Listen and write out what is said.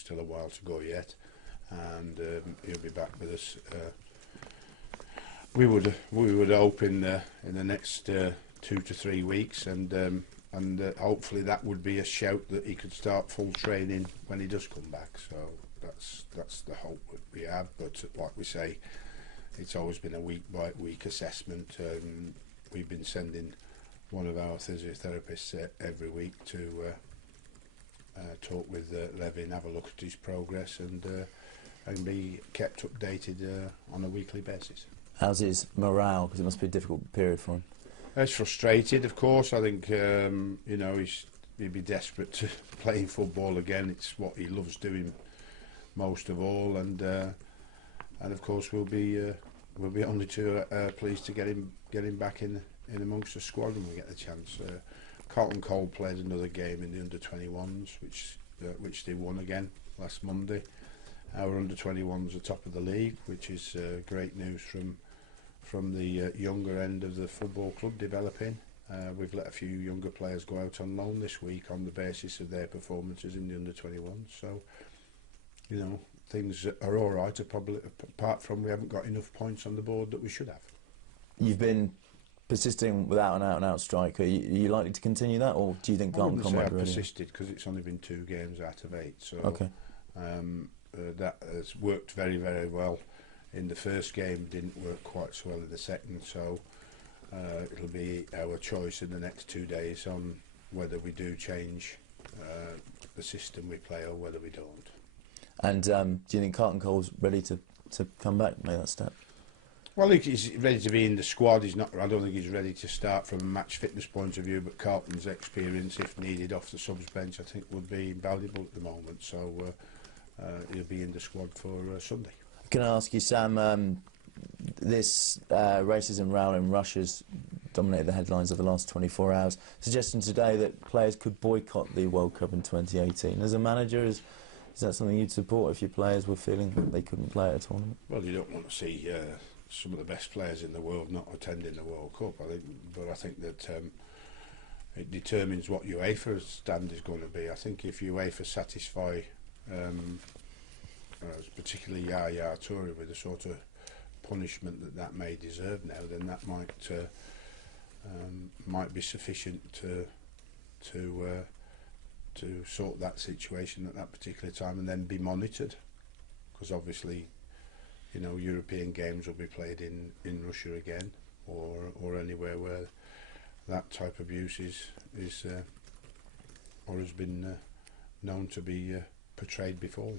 still a while to go yet, and he'll be back with us. We would hope in the next 2 to 3 weeks, and hopefully that would be a shout that he could start full training when he does come back. So that's the hope that we have. But like we say, it's always been a week by week assessment. We've been sending one of our physiotherapists every week to talk with Levin, have a look at his progress, and be kept updated on a weekly basis. How's his morale? Because it must be a difficult period for him. He's frustrated, of course. I think he'd be desperate to play football again. It's what he loves doing most of all, and of course we'll be only too pleased to get him back in amongst the squad when we get the chance. Carlton Cole played another game in the under-21s, which they won again last Monday. Our under-21s are top of the league, which is great news from the younger end of the football club developing. We've let a few younger players go out on loan this week on the basis of their performances in the under-21s. So, things are all right, apart from we haven't got enough points on the board that we should have. You've been persisting without an out-and-out striker. Are you likely to continue that, or do you think Carlton come back? I persisted because it's only been 2 games out of 8. So okay. That has worked very, very well in the first game, didn't work quite so well in the second, so it'll be our choice in the next 2 days on whether we do change the system we play or whether we don't. And do you think Carlton Cole's ready to come back, make that step? Well, he's ready to be in the squad. I don't think he's ready to start from a match fitness point of view, but Carlton's experience, if needed, off the subs bench, I think would be invaluable at the moment. So he'll be in the squad for Sunday. Can I ask you, Sam, this racism row in Russia's dominated the headlines of the last 24 hours, suggesting today that players could boycott the World Cup in 2018. As a manager, is that something you'd support if your players were feeling that they couldn't play at a tournament? Well, you don't want to see some of the best players in the world not attending the World Cup, I think that it determines what UEFA's stand is going to be. I think if UEFA satisfy particularly Yaya Toure with the sort of punishment that may deserve now, then that might be sufficient to sort that situation at that particular time and then be monitored, because obviously European games will be played in Russia again, or anywhere where that type of abuse is or has been known to be portrayed before.